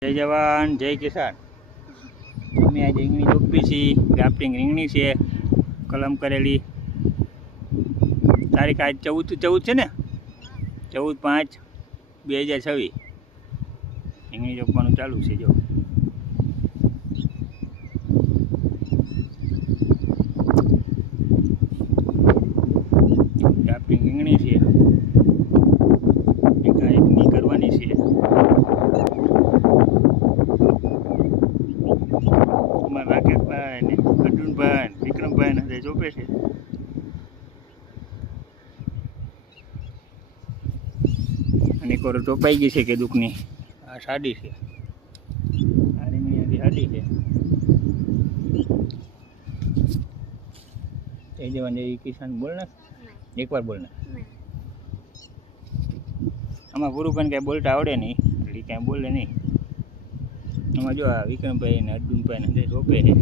જય જવાન જય કિસાન. અમે આજે રીંગણી રોપી છીએ. ગ્રાફ્ટિંગ રીંગણી છે, કલમ કરેલી. તારીખ આજ 14 છે ને, 14/5/2026 રીંગણી રોપવાનું ચાલુ છે. જો ગ્રાફ્ટિંગ રીંગણી છે, એકાએકની કરવાની છે. રાકેશભાઈ ને અર્જુનભાઈ વિક્રમભાઈ ને ચોપે છે. અને કોરો ચોપાઈ ગઈ છે કે દુઃખની. આ સાડી છે, આ રીંગણી સાડી છે. જય જવાન જય કિસાન બોલ ને એકવાર બોલ ને. આમાં ગુરુભાઈને કાંઈ બોલતા આવડે નહીં એટલે કાંઈ બોલે નહીં. આમાં જો આ વિક્રમભાઈ ને અર્જુનભાઈ ને ચોપે છે.